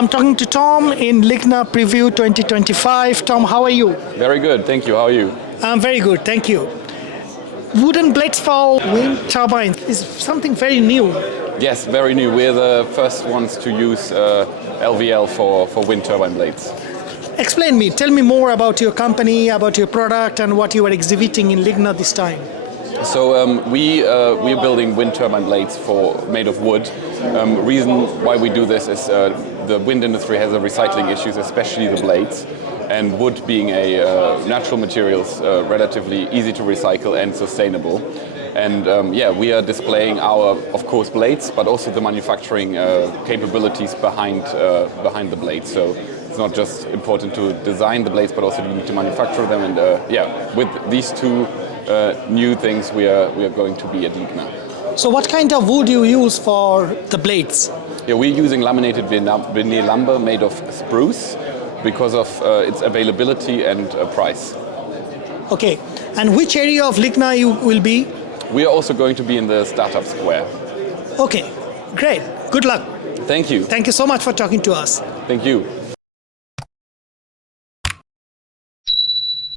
I'm talking to Tom in LIGNA Preview 2025. Tom, how are you? Very good, thank you. How are you? I'm very good, thank you. Wooden blades for wind turbines is something very new. Yes, very new. We're the first ones to use LVL for wind turbine blades. Explain me, tell me more about your company, about your product, and what you are exhibiting in LIGNA this time. So we're building wind turbine blades made of wood. Reason why we do this is the wind industry has recycling issues, especially the blades. And wood being a natural material is relatively easy to recycle and sustainable. And we are displaying our, of course, blades, but also the manufacturing capabilities behind the blades. So it's not just important to design the blades, but also you need to manufacture them. And with these two new things, we are going to be at LIGNA. So what kind of wood do you use for the blades? Yeah, we're using laminated veneer lumber made of spruce because of its availability and price. Okay, and which area of LIGNA you will be? We are also going to be in the startup square. Okay, great. Good luck. Thank you. Thank you so much for talking to us. Thank you.